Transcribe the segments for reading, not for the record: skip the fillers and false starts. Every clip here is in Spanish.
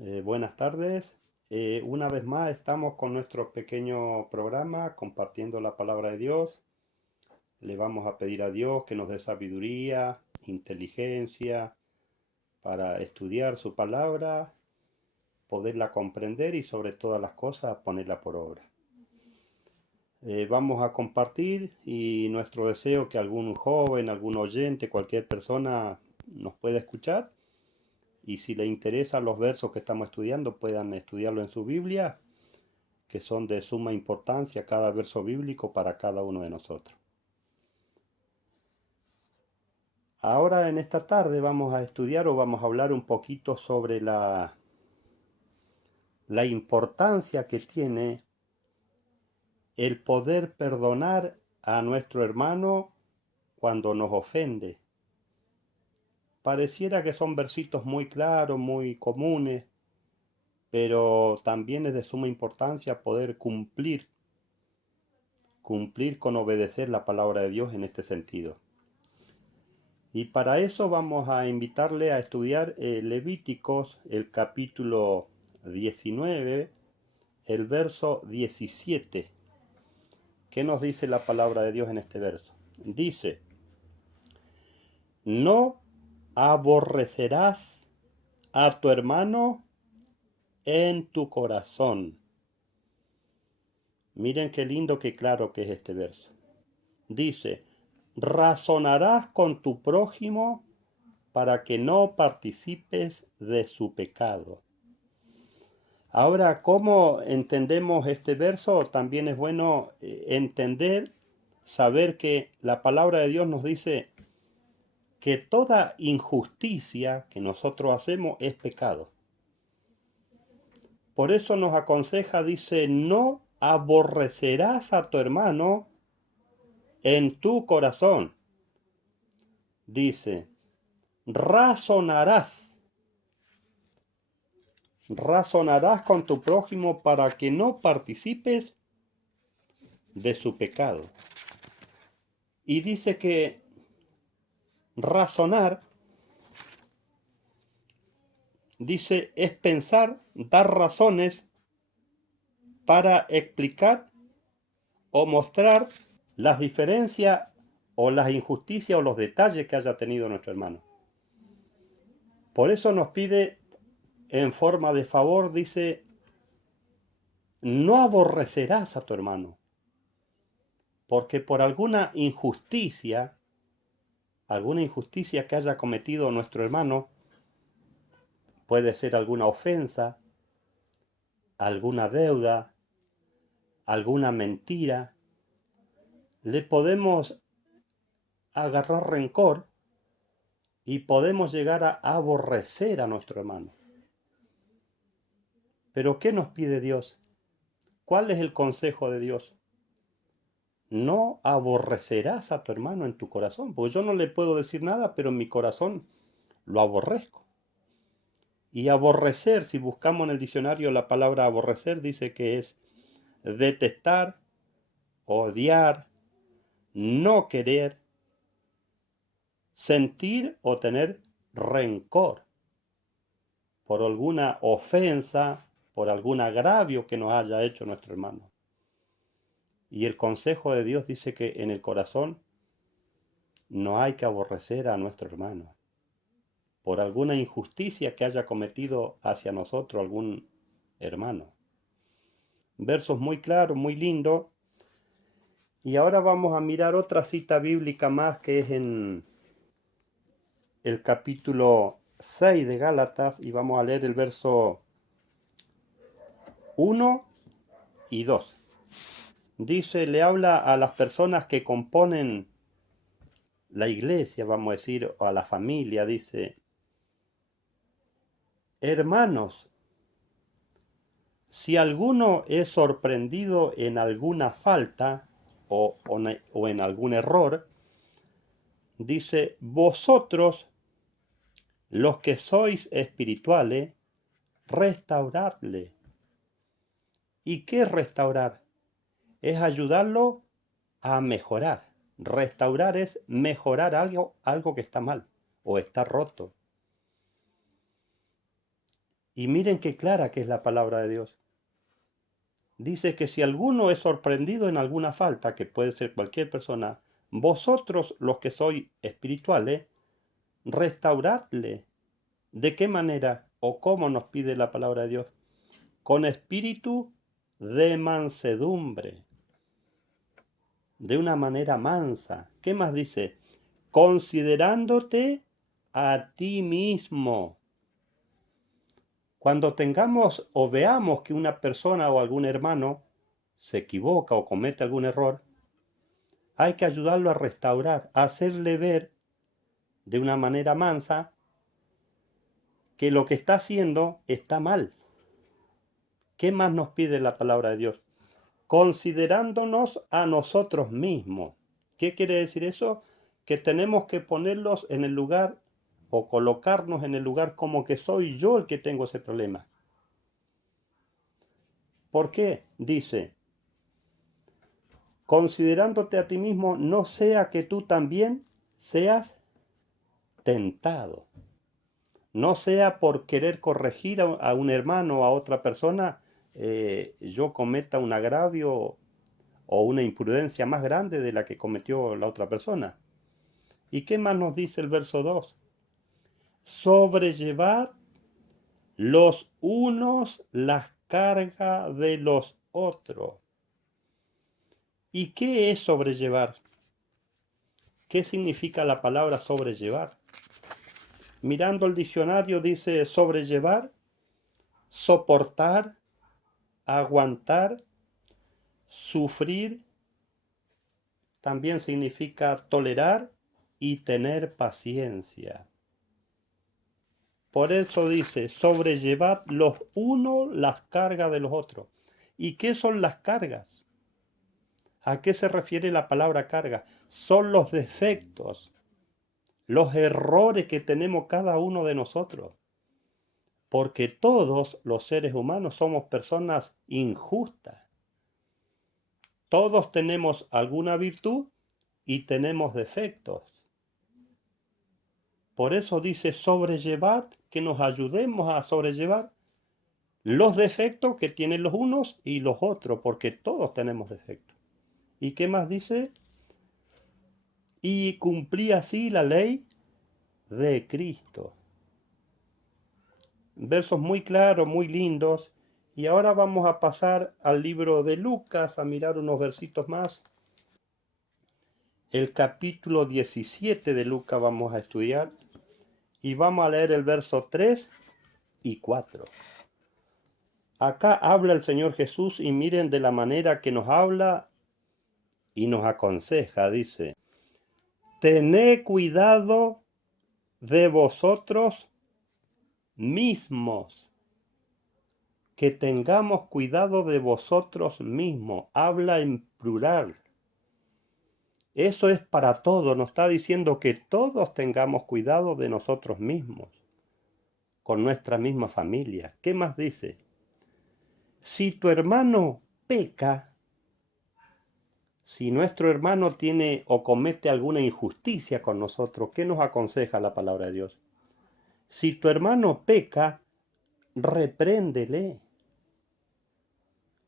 Buenas tardes. Una vez más estamos con nuestro pequeño programa compartiendo la palabra de Dios. Le vamos a pedir a Dios que nos dé sabiduría, inteligencia para estudiar su palabra, poderla comprender y sobre todas las cosas ponerla por obra. Vamos a compartir y nuestro deseo que algún joven, algún oyente, cualquier persona nos pueda escuchar y si le interesan los versos que estamos estudiando puedan estudiarlo en su Biblia, que son de suma importancia cada verso bíblico para cada uno de nosotros. Ahora en esta tarde vamos a estudiar o vamos a hablar un poquito sobre la importancia que tiene el poder perdonar a nuestro hermano cuando nos ofende. Pareciera que son versitos muy claros, muy comunes, pero también es de suma importancia poder cumplir con obedecer la palabra de Dios en este sentido. Y para eso vamos a invitarle a estudiar Levíticos, el capítulo 19, el verso 17. ¿Qué nos dice la palabra de Dios en este verso? Dice, no aborrecerás a tu hermano en tu corazón. Miren qué lindo, qué claro que es este verso. Dice, razonarás con tu prójimo para que no participes de su pecado. Ahora, ¿cómo entendemos este verso? También es bueno entender, saber que la palabra de Dios nos dice que toda injusticia que nosotros hacemos es pecado. Por eso nos aconseja, dice, no aborrecerás a tu hermano en tu corazón. Dice, razonarás con tu prójimo para que no participes de su pecado. Y dice que razonar, dice, es pensar, dar razones para explicar o mostrar las diferencias o las injusticias o los detalles que haya tenido nuestro hermano. Por eso nos pide en forma de favor, dice, no aborrecerás a tu hermano, porque por alguna injusticia que haya cometido nuestro hermano, puede ser alguna ofensa, alguna deuda, alguna mentira, le podemos agarrar rencor y podemos llegar a aborrecer a nuestro hermano. Pero ¿qué nos pide Dios? ¿Cuál es el consejo de Dios? No aborrecerás a tu hermano en tu corazón, porque yo no le puedo decir nada, pero en mi corazón lo aborrezco. Y aborrecer, si buscamos en el diccionario la palabra aborrecer, dice que es detestar, odiar, no querer, sentir o tener rencor por alguna ofensa, por algún agravio que nos haya hecho nuestro hermano. Y el consejo de Dios dice que en el corazón no hay que aborrecer a nuestro hermano por alguna injusticia que haya cometido hacia nosotros algún hermano. Versos muy claros, muy lindos. Y ahora vamos a mirar otra cita bíblica más que es en el capítulo 6 de Gálatas y vamos a leer el verso 1 y 2. Dice, le habla a las personas que componen la iglesia, vamos a decir, o a la familia, dice, hermanos, si alguno es sorprendido en alguna falta o en algún error, dice, vosotros, los que sois espirituales, restauradle. ¿Y qué es restaurar? Es ayudarlo a mejorar. Restaurar es mejorar algo que está mal o está roto. Y miren qué clara que es la palabra de Dios. Dice que si alguno es sorprendido en alguna falta, que puede ser cualquier persona, vosotros los que sois espirituales, restauradle. ¿De qué manera o cómo nos pide la palabra de Dios? Con espíritu de mansedumbre, de una manera mansa. ¿Qué más dice? Considerándote a ti mismo. Cuando tengamos o veamos que una persona o algún hermano se equivoca o comete algún error, hay que ayudarlo a restaurar, a hacerle ver de una manera mansa que lo que está haciendo está mal. ¿Qué más nos pide la palabra de Dios? Considerándonos a nosotros mismos. ¿Qué quiere decir eso? Que tenemos que ponerlos en el lugar o colocarnos en el lugar como que soy yo el que tengo ese problema. ¿Por qué? Dice, considerándote a ti mismo, no sea que tú también seas tentado. No sea por querer corregir a un hermano o a otra persona, yo cometa un agravio o una imprudencia más grande de la que cometió la otra persona. ¿Y qué más nos dice el verso 2? Sobrellevar los unos las cargas de los otros. ¿Y qué es sobrellevar? ¿Qué significa la palabra sobrellevar? Mirando el diccionario dice sobrellevar, soportar, aguantar, sufrir, también significa tolerar y tener paciencia. Por eso dice, sobrellevad los unos las cargas de los otros. ¿Y qué son las cargas? ¿A qué se refiere la palabra carga? Son los defectos, los errores que tenemos cada uno de nosotros. Porque todos los seres humanos somos personas injustas. Todos tenemos alguna virtud y tenemos defectos. Por eso dice sobrellevad, que nos ayudemos a sobrellevar los defectos que tienen los unos y los otros, porque todos tenemos defectos. ¿Y qué más dice? Y cumplí así la ley de Cristo. Versos muy claros, muy lindos. Y ahora vamos a pasar al libro de Lucas, a mirar unos versitos más. El capítulo 17 de Lucas vamos a estudiar. Y vamos a leer el verso 3 y 4. Acá habla el Señor Jesús y miren de la manera que nos habla y nos aconseja. Dice, tened cuidado de vosotros mismos. Que tengamos cuidado de vosotros mismos. Habla en plural. Eso es para todos. Nos está diciendo que todos tengamos cuidado de nosotros mismos. Con nuestra misma familia. ¿Qué más dice? Si tu hermano peca, si nuestro hermano tiene o comete alguna injusticia con nosotros, ¿qué nos aconseja la palabra de Dios? Si tu hermano peca, repréndele.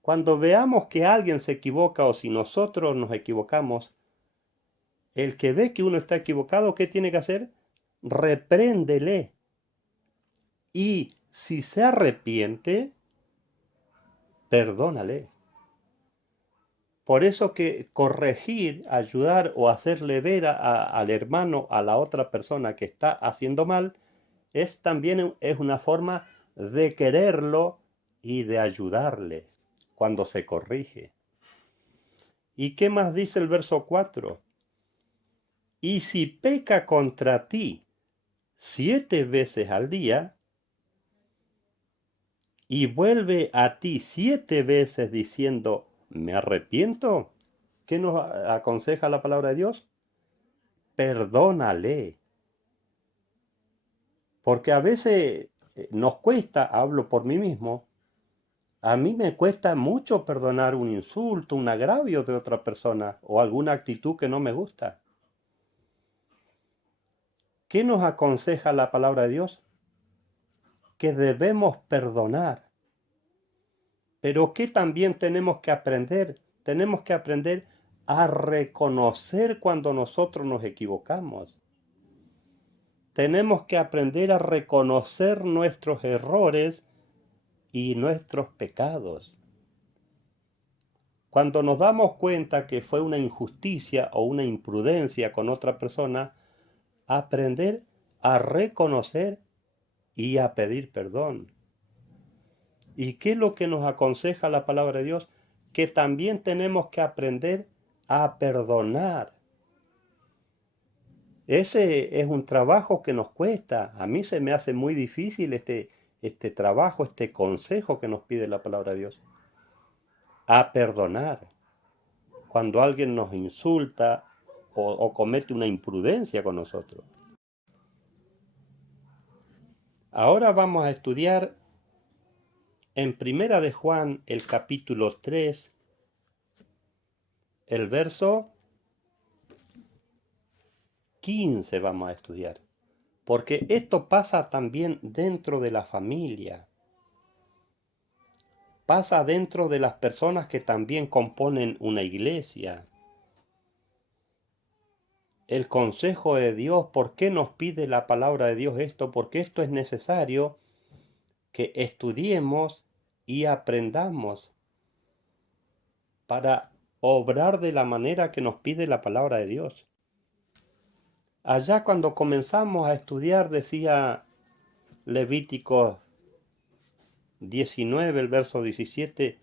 Cuando veamos que alguien se equivoca o si nosotros nos equivocamos, el que ve que uno está equivocado, ¿qué tiene que hacer? Repréndele. Y si se arrepiente, perdónale. Por eso que corregir, ayudar o hacerle ver al hermano, a la otra persona que está haciendo mal, también es una forma de quererlo y de ayudarle cuando se corrige. ¿Y qué más dice el verso 4? Y si peca contra ti 7 veces al día y vuelve a ti 7 veces diciendo, me arrepiento, ¿qué nos aconseja la palabra de Dios? Perdónale. Porque a veces nos cuesta, hablo por mí mismo, a mí me cuesta mucho perdonar un insulto, un agravio de otra persona o alguna actitud que no me gusta. ¿Qué nos aconseja la palabra de Dios? que debemos perdonar. Pero ¿qué también tenemos que aprender? Tenemos que aprender a reconocer cuando nosotros nos equivocamos. Tenemos que aprender a reconocer nuestros errores y nuestros pecados. Cuando nos damos cuenta que fue una injusticia o una imprudencia con otra persona, aprender a reconocer y a pedir perdón. ¿Y qué es lo que nos aconseja la palabra de Dios? Que también tenemos que aprender a perdonar. Ese es un trabajo que nos cuesta. A mí se me hace muy difícil este trabajo, este consejo que nos pide la palabra de Dios. A perdonar. Cuando alguien nos insulta o comete una imprudencia con nosotros. Ahora vamos a estudiar en Primera de Juan, el capítulo 3, el verso 15 vamos a estudiar. Porque esto pasa también dentro de la familia. Pasa dentro de las personas que también componen una iglesia. El consejo de Dios, ¿por qué nos pide la palabra de Dios esto? Porque esto es necesario que estudiemos y aprendamos para obrar de la manera que nos pide la palabra de Dios. Allá cuando comenzamos a estudiar decía Levítico 19, el verso 17,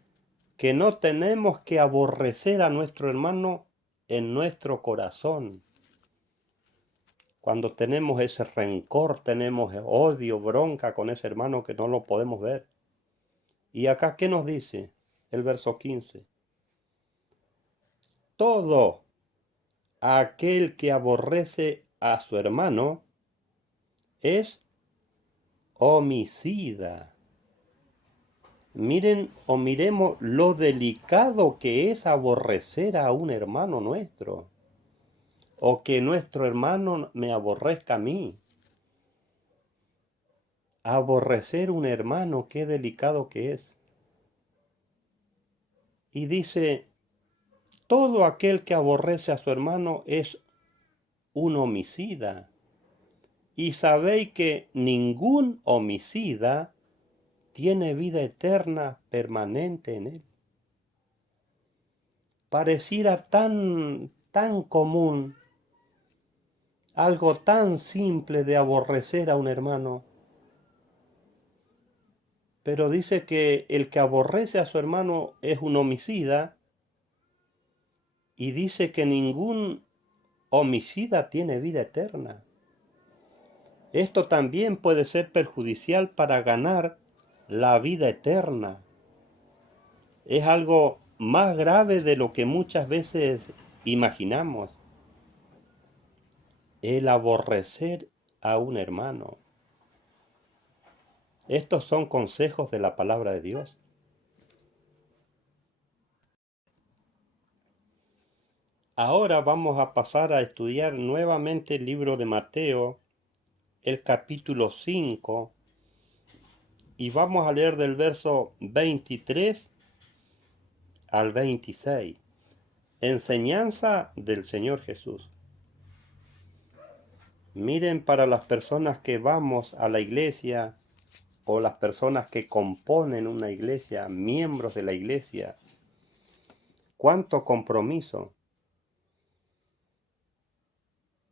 que no tenemos que aborrecer a nuestro hermano en nuestro corazón. Cuando tenemos ese rencor, tenemos odio, bronca con ese hermano que no lo podemos ver. Y acá, ¿qué nos dice? El verso 15. Todo aquel que aborrece a su hermano es homicida. Miren o miremos lo delicado que es aborrecer a un hermano nuestro. O que nuestro hermano me aborrezca a mí. Aborrecer un hermano, qué delicado que es. Y dice, todo aquel que aborrece a su hermano es un homicida. Y sabéis que ningún homicida tiene vida eterna permanente en él. Pareciera tan común, algo tan simple de aborrecer a un hermano. Pero dice que el que aborrece a su hermano es un homicida y dice que ningún homicida tiene vida eterna. Esto también puede ser perjudicial para ganar la vida eterna. Es algo más grave de lo que muchas veces imaginamos. El aborrecer a un hermano. Estos son consejos de la palabra de Dios. Ahora vamos a pasar a estudiar nuevamente el libro de Mateo, el capítulo 5, y vamos a leer del verso 23 al 26. Enseñanza del Señor Jesús. Miren, para las personas que vamos a la iglesia o las personas que componen una iglesia, miembros de la iglesia, cuánto compromiso.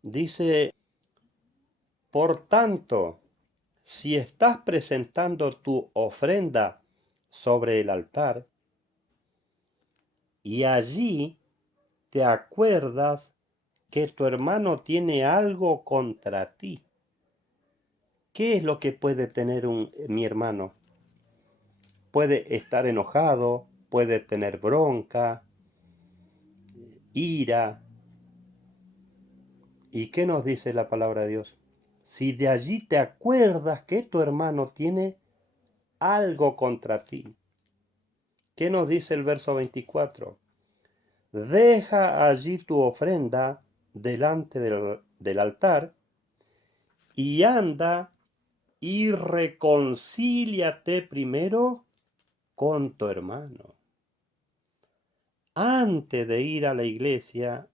Dice, por tanto, si estás presentando tu ofrenda sobre el altar y allí te acuerdas que tu hermano tiene algo contra ti. ¿Qué es lo que puede tener mi hermano? Puede estar enojado, puede tener bronca, ira. ¿Y qué nos dice la palabra de Dios? Si de allí te acuerdas que tu hermano tiene algo contra ti. ¿Qué nos dice el verso 24? Deja allí tu ofrenda delante del altar y anda y reconcíliate primero con tu hermano. Antes de ir a la iglesia,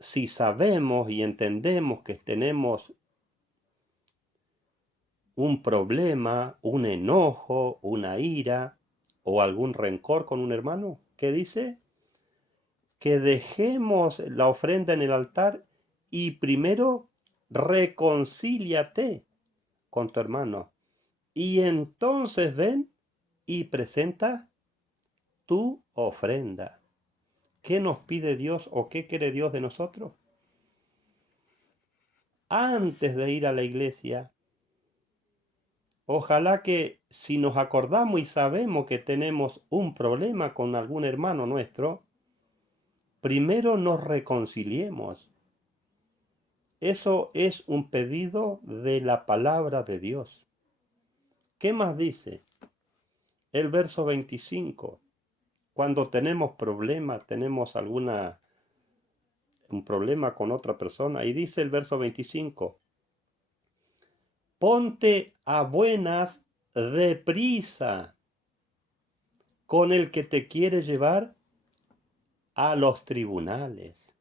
si sabemos y entendemos que tenemos un problema, un enojo, una ira o algún rencor con un hermano, ¿qué dice? Que dejemos la ofrenda en el altar y primero reconcíliate con tu hermano. Y entonces ven y presenta tu ofrenda. ¿Qué nos pide Dios o qué quiere Dios de nosotros? Antes de ir a la iglesia, ojalá que si nos acordamos y sabemos que tenemos un problema con algún hermano nuestro, primero nos reconciliemos. Eso es un pedido de la palabra de Dios. ¿Qué más dice? El verso 25. Cuando tenemos problemas, tenemos un problema con otra persona, y dice el verso 25, ponte a buenas deprisa con el que te quiere llevar a los tribunales.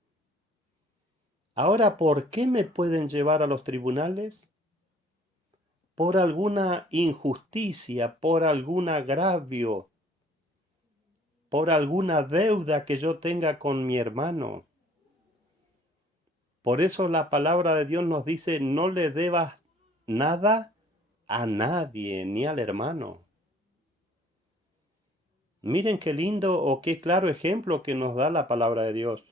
Ahora, ¿por qué me pueden llevar a los tribunales? Por alguna injusticia, por algún agravio, por alguna deuda que yo tenga con mi hermano. Por eso la palabra de Dios nos dice, no le debas nada a nadie, ni al hermano. Miren qué lindo o qué claro ejemplo que nos da la palabra de Dios.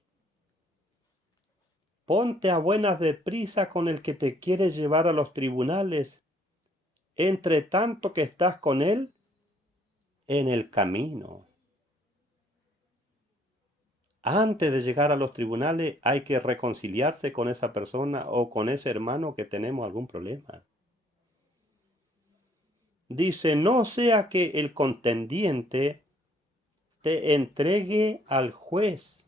Ponte a buenas deprisa con el que te quiere llevar a los tribunales, entre tanto que estás con él en el camino. Antes de llegar a los tribunales hay que reconciliarse con esa persona o con ese hermano que tenemos algún problema. Dice, no sea que el contendiente te entregue al juez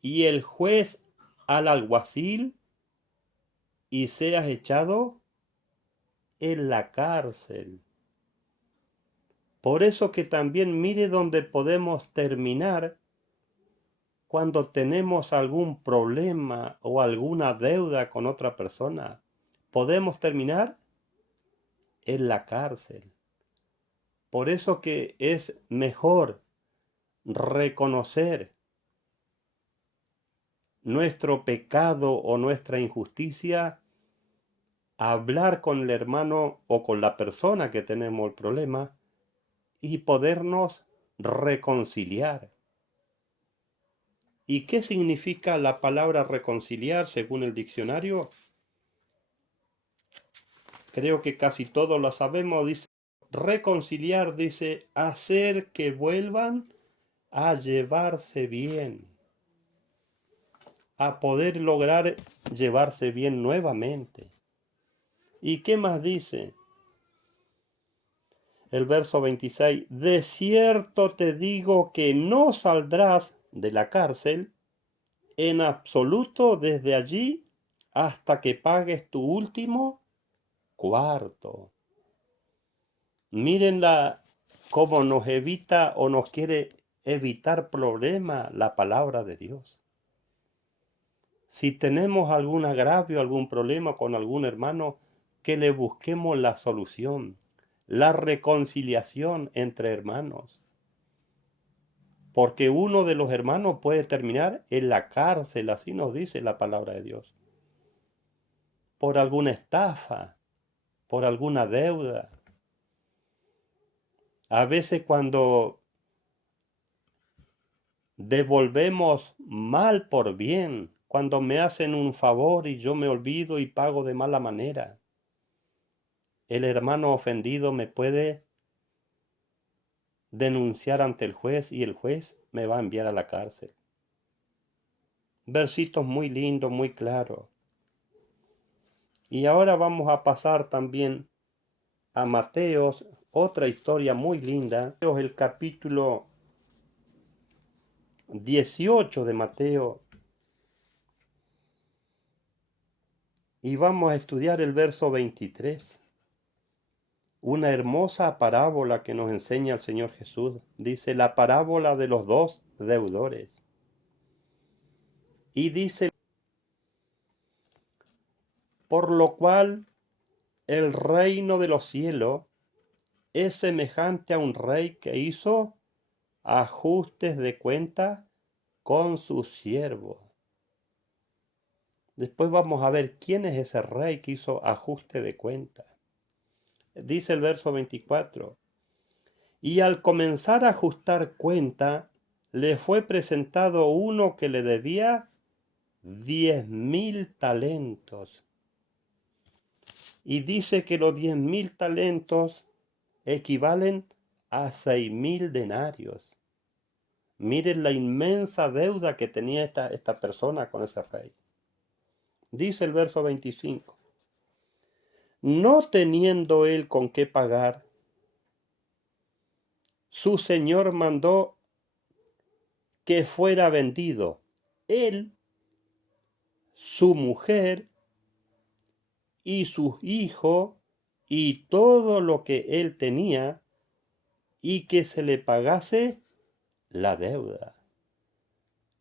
y el juez al alguacil y seas echado en la cárcel. Por eso que también mire dónde podemos terminar cuando tenemos algún problema o alguna deuda con otra persona. Podemos terminar en la cárcel. Por eso que es mejor reconocer nuestro pecado o nuestra injusticia, hablar con el hermano o con la persona que tenemos el problema y podernos reconciliar. ¿Y qué significa la palabra reconciliar según el diccionario? Creo que casi todos lo sabemos. Dice, reconciliar dice hacer que vuelvan a llevarse bien, a poder lograr llevarse bien nuevamente. ¿Y qué más dice? El verso 26, de cierto te digo que no saldrás de la cárcel en absoluto desde allí hasta que pagues tu último cuarto. Mírenla cómo nos evita o nos quiere evitar problemas la palabra de Dios. Si tenemos algún agravio, algún problema con algún hermano, que le busquemos la solución, la reconciliación entre hermanos. Porque uno de los hermanos puede terminar en la cárcel, así nos dice la palabra de Dios. Por alguna estafa, por alguna deuda. A veces cuando devolvemos mal por bien, cuando me hacen un favor y yo me olvido y pago de mala manera, el hermano ofendido me puede denunciar ante el juez y el juez me va a enviar a la cárcel. Versitos muy lindos, muy claros. Y ahora vamos a pasar también a Mateos, otra historia muy linda. Mateos, el capítulo 18 de Mateo. Y vamos a estudiar el verso 23. Una hermosa parábola que nos enseña el Señor Jesús. Dice la parábola de los dos deudores. Y dice, por lo cual el reino de los cielos es semejante a un rey que hizo ajustes de cuenta con sus siervos. Después vamos a ver quién es ese rey que hizo ajuste de cuenta. Dice el verso 24. Y al comenzar a ajustar cuenta, le fue presentado uno que le debía 10.000 talentos. Y dice que los 10.000 talentos equivalen a 6.000 denarios. Miren la inmensa deuda que tenía esta persona con ese rey. Dice el verso 25. No teniendo él con qué pagar, su señor mandó que fuera vendido él, su mujer y sus hijos y todo lo que él tenía, y que se le pagase la deuda.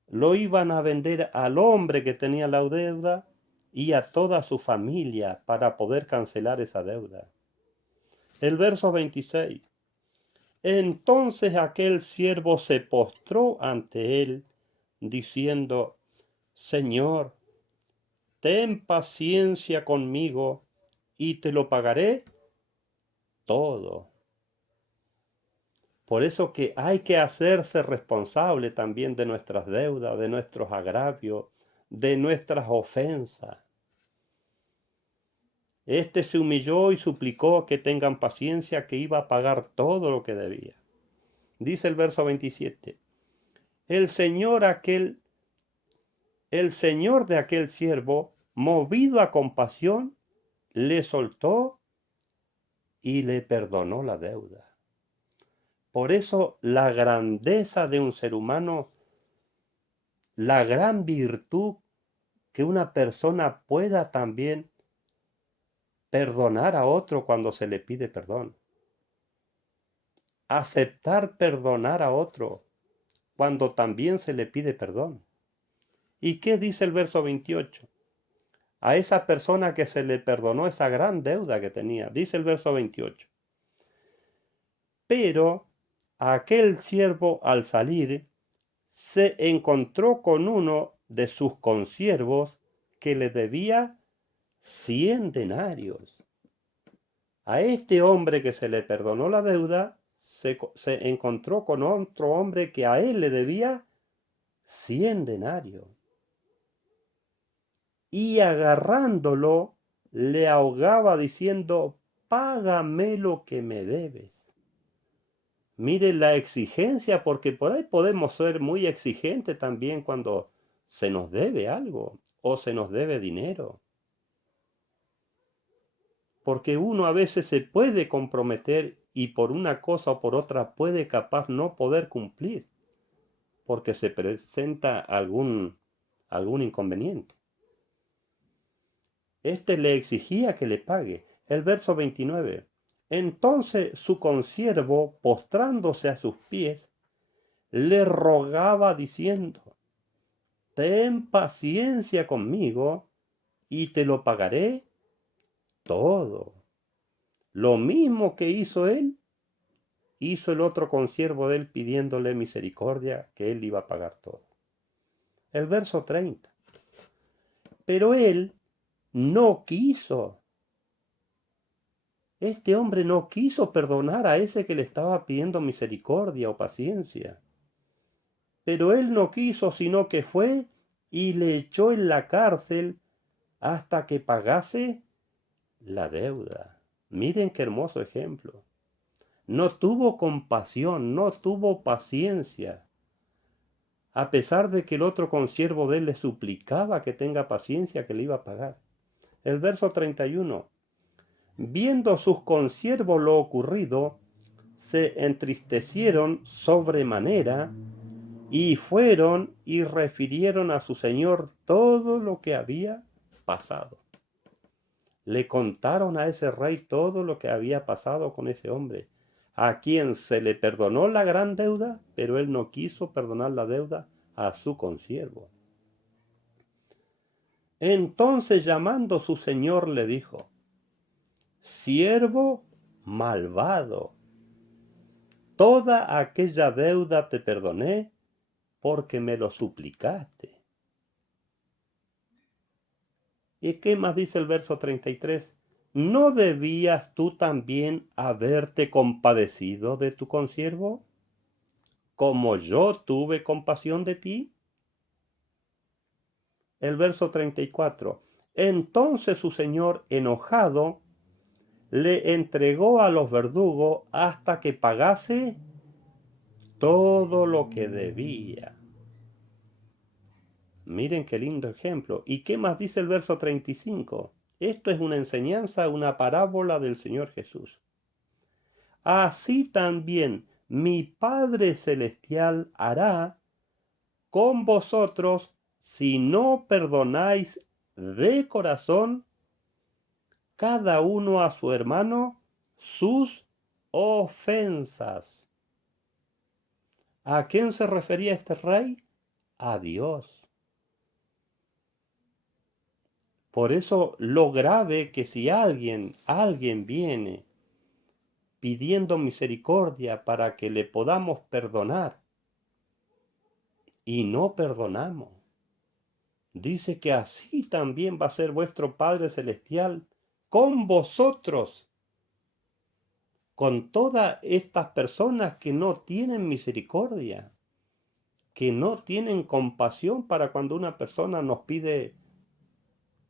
Lo iban a vender al hombre que tenía la deuda y a toda su familia para poder cancelar esa deuda. El verso 26. Entonces aquel siervo se postró ante él, diciendo, Señor, ten paciencia conmigo y te lo pagaré todo. Por eso que hay que hacerse responsable también de nuestras deudas, de nuestros agravios, de nuestras ofensas. Este se humilló y suplicó que tengan paciencia, que iba a pagar todo lo que debía. Dice el verso 27. El señor de aquel siervo, movido a compasión, le soltó y le perdonó la deuda. Por eso la grandeza de un ser humano, la gran virtud que una persona pueda también perdonar a otro cuando se le pide perdón. Aceptar perdonar a otro cuando también se le pide perdón. ¿Y qué dice el verso 28? A esa persona que se le perdonó esa gran deuda que tenía, dice el verso 28. Pero aquel siervo al salir se encontró con uno de sus consiervos que le debía 100 denarios. A este hombre que se le perdonó la deuda, se encontró con otro hombre que a él le debía 100 denarios. Y agarrándolo, le ahogaba diciendo, págame lo que me debes. Mire la exigencia, porque por ahí podemos ser muy exigentes también cuando se nos debe algo o se nos debe dinero. Porque uno a veces se puede comprometer y por una cosa o por otra puede capaz no poder cumplir, porque se presenta algún inconveniente. Este le exigía que le pague. El verso 29. Entonces su consiervo, postrándose a sus pies, le rogaba diciendo, ten paciencia conmigo y te lo pagaré todo. Lo mismo que hizo él, hizo el otro consiervo de él pidiéndole misericordia, que él iba a pagar todo. El verso 30. Pero él no quiso. Este hombre no quiso perdonar a ese que le estaba pidiendo misericordia o paciencia. Pero él no quiso, sino que fue y le echó en la cárcel hasta que pagase la deuda. Miren qué hermoso ejemplo. No tuvo compasión, no tuvo paciencia. A pesar de que el otro consiervo de él le suplicaba que tenga paciencia, que le iba a pagar. El verso 31. Viendo sus consiervos lo ocurrido, se entristecieron sobremanera y fueron y refirieron a su señor todo lo que había pasado. Le contaron a ese rey todo lo que había pasado con ese hombre, a quien se le perdonó la gran deuda, pero él no quiso perdonar la deuda a su consiervo. Entonces llamando su señor le dijo: siervo malvado, toda aquella deuda te perdoné porque me lo suplicaste. ¿Y qué más dice el verso 33? ¿No debías tú también haberte compadecido de tu consiervo, como yo tuve compasión de ti? El verso 34. Entonces su señor, enojado, le entregó a los verdugos hasta que pagase todo lo que debía. Miren qué lindo ejemplo. ¿Y qué más dice el verso 35? Esto es una enseñanza, una parábola del Señor Jesús. Así también mi Padre Celestial hará con vosotros si no perdonáis de corazón cada uno a su hermano sus ofensas. ¿A quién se refería este rey? A Dios. Por eso lo grave que si alguien viene pidiendo misericordia para que le podamos perdonar y no perdonamos, dice que así también va a ser vuestro Padre Celestial con vosotros, con todas estas personas que no tienen misericordia, que no tienen compasión para cuando una persona nos pide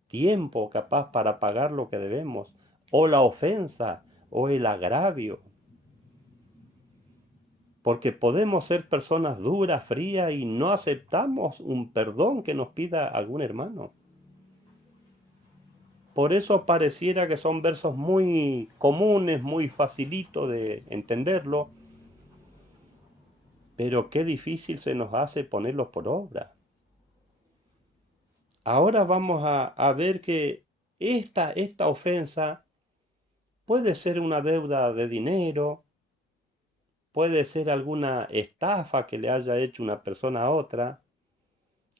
tiempo capaz para pagar lo que debemos, o la ofensa, o el agravio. Porque podemos ser personas duras, frías, y no aceptamos un perdón que nos pida algún hermano. Por eso pareciera que son versos muy comunes, muy facilitos de entenderlo, pero qué difícil se nos hace ponerlos por obra. Ahora vamos a ver que esta ofensa puede ser una deuda de dinero, puede ser alguna estafa que le haya hecho una persona a otra,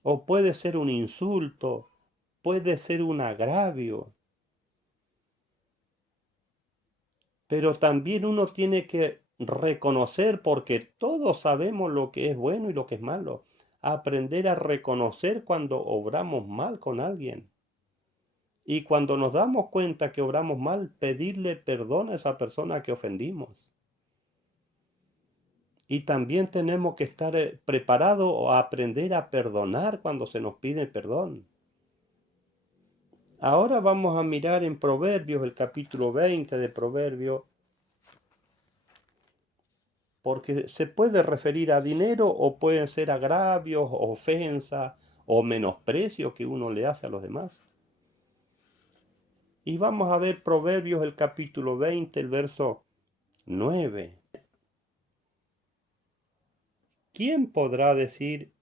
o puede ser un insulto, puede ser un agravio. Pero también uno tiene que reconocer, porque todos sabemos lo que es bueno y lo que es malo, aprender a reconocer cuando obramos mal con alguien. Y cuando nos damos cuenta que obramos mal, pedirle perdón a esa persona que ofendimos. Y también tenemos que estar preparados a aprender a perdonar cuando se nos pide perdón. Ahora vamos a mirar en Proverbios, el capítulo 20 de Proverbios, porque se puede referir a dinero o pueden ser agravios, ofensas o menosprecios que uno le hace a los demás. Y vamos a ver Proverbios, el capítulo 20, el verso 9. ¿Quién podrá decir: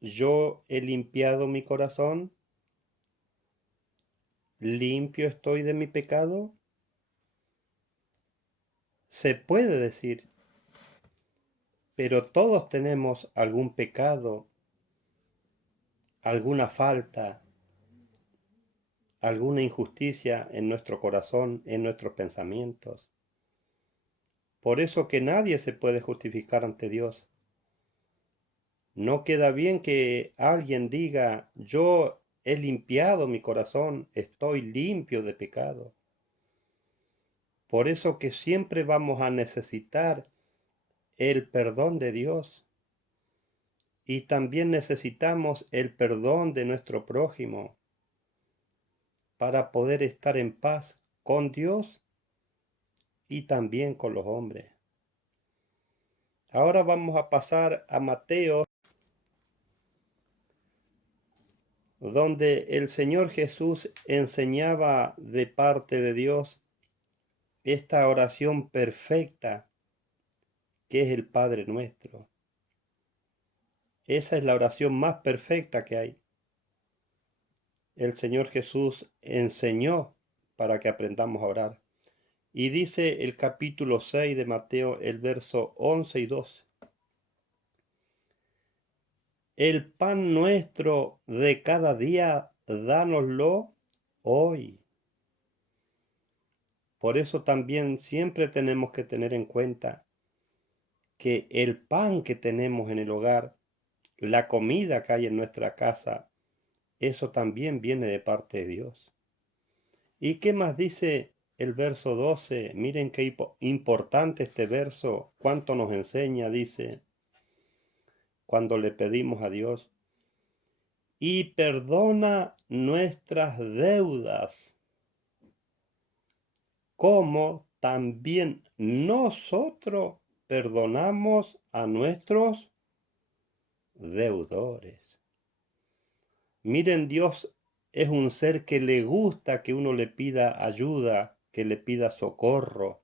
yo he limpiado mi corazón, limpio estoy de mi pecado? Se puede decir, pero todos tenemos algún pecado, alguna falta, alguna injusticia en nuestro corazón, en nuestros pensamientos. Por eso que nadie se puede justificar ante Dios. No queda bien que alguien diga: yo he limpiado mi corazón, estoy limpio de pecado. Por eso que siempre vamos a necesitar el perdón de Dios. Y también necesitamos el perdón de nuestro prójimo para poder estar en paz con Dios y también con los hombres. Ahora vamos a pasar a Mateo, donde el Señor Jesús enseñaba de parte de Dios esta oración perfecta que es el Padre Nuestro. Esa es la oración más perfecta que hay. El Señor Jesús enseñó para que aprendamos a orar. Y dice el capítulo 6 de Mateo, el verso 11 y 12. El pan nuestro de cada día, dánoslo hoy. Por eso también siempre tenemos que tener en cuenta que el pan que tenemos en el hogar, la comida que hay en nuestra casa, eso también viene de parte de Dios. ¿Y qué más dice el verso 12? Miren qué importante este verso, cuánto nos enseña, dice, cuando le pedimos a Dios, y perdona nuestras deudas, como también nosotros perdonamos a nuestros deudores. Miren, Dios es un ser que le gusta que uno le pida ayuda, que le pida socorro.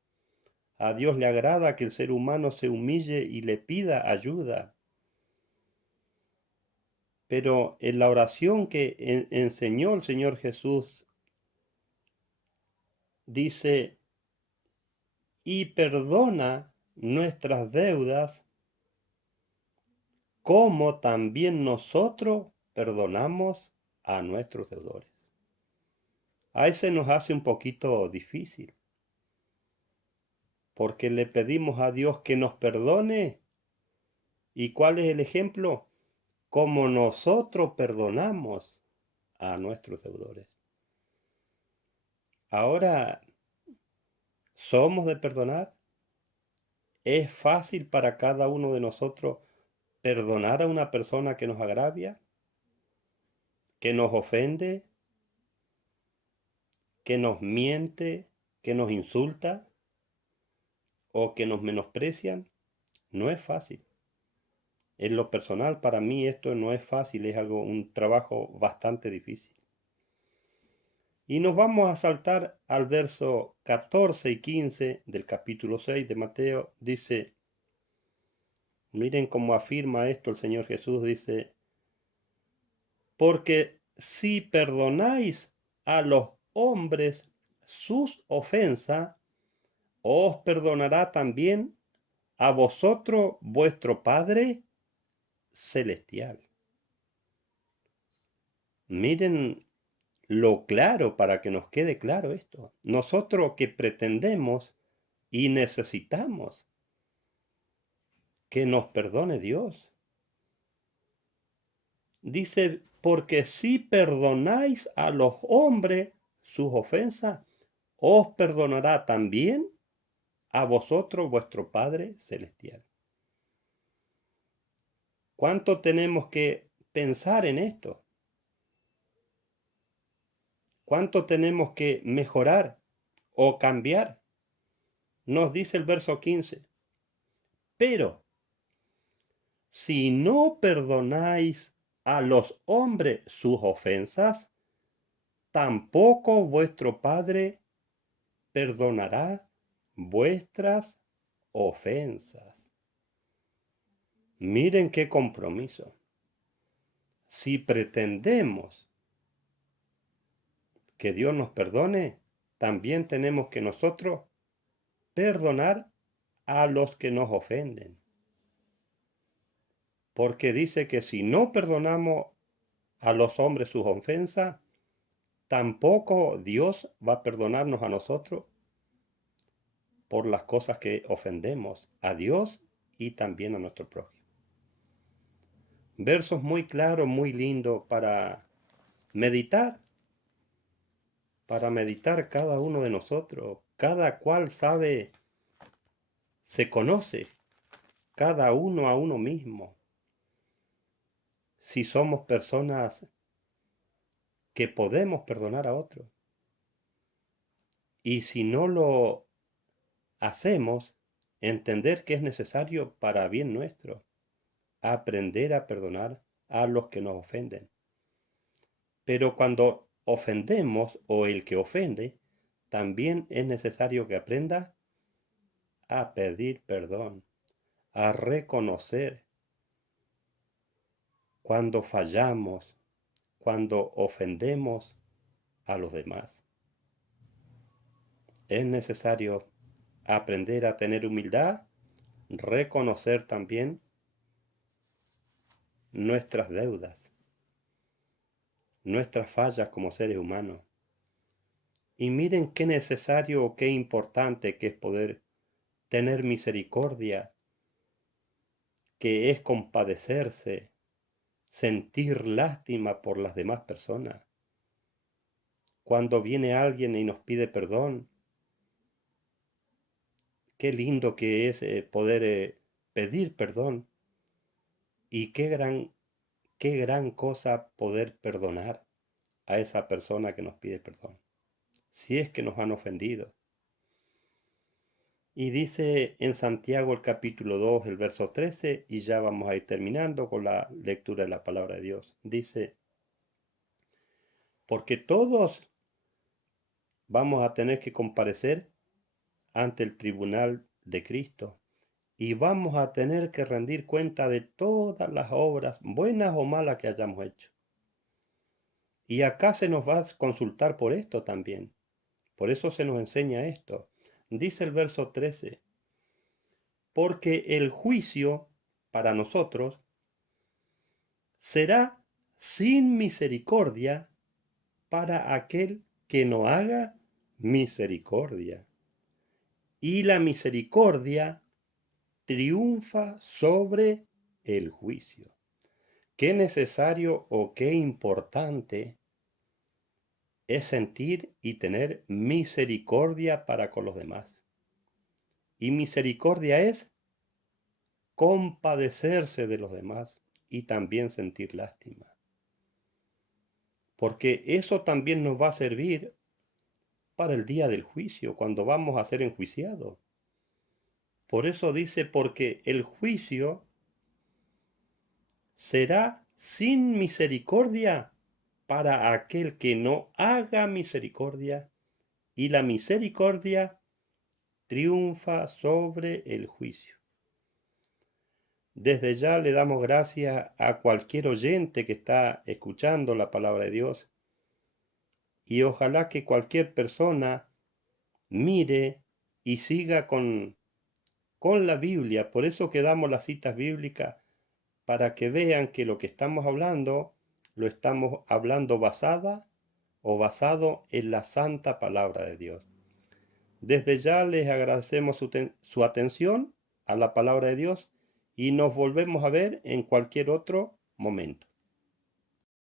A Dios le agrada que el ser humano se humille y le pida ayuda. Pero en la oración que enseñó el Señor Jesús, dice, y perdona nuestras deudas, como también nosotros perdonamos a nuestros deudores. A ese nos hace un poquito difícil, porque le pedimos a Dios que nos perdone. ¿Y cuál es el ejemplo? Como nosotros perdonamos a nuestros deudores. Ahora, ¿somos de perdonar? ¿Es fácil para cada uno de nosotros perdonar a una persona que nos agravia, que nos ofende, que nos miente, que nos insulta o que nos menosprecian? No es fácil. En lo personal, para mí esto no es fácil, es un trabajo bastante difícil. Y nos vamos a saltar al verso 14 y 15 del capítulo 6 de Mateo. Dice, miren cómo afirma esto el Señor Jesús, dice, porque si perdonáis a los hombres sus ofensas, os perdonará también a vosotros vuestro Padre celestial. Miren lo claro, para que nos quede claro esto. Nosotros que pretendemos y necesitamos que nos perdone Dios. Dice, porque si perdonáis a los hombres sus ofensas, os perdonará también a vosotros vuestro Padre celestial. ¿Cuánto tenemos que pensar en esto? ¿Cuánto tenemos que mejorar o cambiar? Nos dice el verso 15. Pero si no perdonáis a los hombres sus ofensas, tampoco vuestro Padre perdonará vuestras ofensas. Miren qué compromiso. Si pretendemos que Dios nos perdone, también tenemos que nosotros perdonar a los que nos ofenden. Porque dice que si no perdonamos a los hombres sus ofensas, tampoco Dios va a perdonarnos a nosotros por las cosas que ofendemos a Dios y también a nuestro prójimo. Versos muy claros, muy lindos meditar, para meditar cada uno de nosotros. Cada cual sabe, se conoce, cada uno a uno mismo. Si somos personas que podemos perdonar a otros. Y si no lo hacemos, entender que es necesario para bien nuestro aprender a perdonar a los que nos ofenden. Pero cuando ofendemos o el que ofende, también es necesario que aprenda a pedir perdón, a reconocer cuando fallamos, cuando ofendemos a los demás. es necesario aprender a tener humildad, reconocer también nuestras deudas, nuestras fallas como seres humanos. Y miren qué necesario o qué importante que es poder tener misericordia, que es compadecerse, sentir lástima por las demás personas. Cuando viene alguien y nos pide perdón, qué lindo que es poder pedir perdón. Y qué gran cosa poder perdonar a esa persona que nos pide perdón, si es que nos han ofendido. Y dice en Santiago el capítulo 2, el verso 13, y ya vamos a ir terminando con la lectura de la palabra de Dios. Dice, porque todos vamos a tener que comparecer ante el tribunal de Cristo y vamos a tener que rendir cuenta de todas las obras, buenas o malas, que hayamos hecho. Y acá se nos va a consultar por esto también. Por eso se nos enseña esto. Dice el verso 13, porque el juicio para nosotros será sin misericordia para aquel que no haga misericordia. Y la misericordia triunfa sobre el juicio. Qué necesario o qué importante es sentir y tener misericordia para con los demás. Y misericordia es compadecerse de los demás y también sentir lástima. Porque eso también nos va a servir para el día del juicio, cuando vamos a ser enjuiciados. Por eso dice, porque el juicio será sin misericordia para aquel que no haga misericordia, y la misericordia triunfa sobre el juicio. Desde ya le damos gracias a cualquier oyente que está escuchando la palabra de Dios, y ojalá que cualquier persona mire y siga con la Biblia. Por eso que damos las citas bíblicas, para que vean que lo que estamos hablando, lo estamos hablando basado en la santa palabra de Dios. Desde ya les agradecemos su atención a la palabra de Dios y nos volvemos a ver en cualquier otro momento.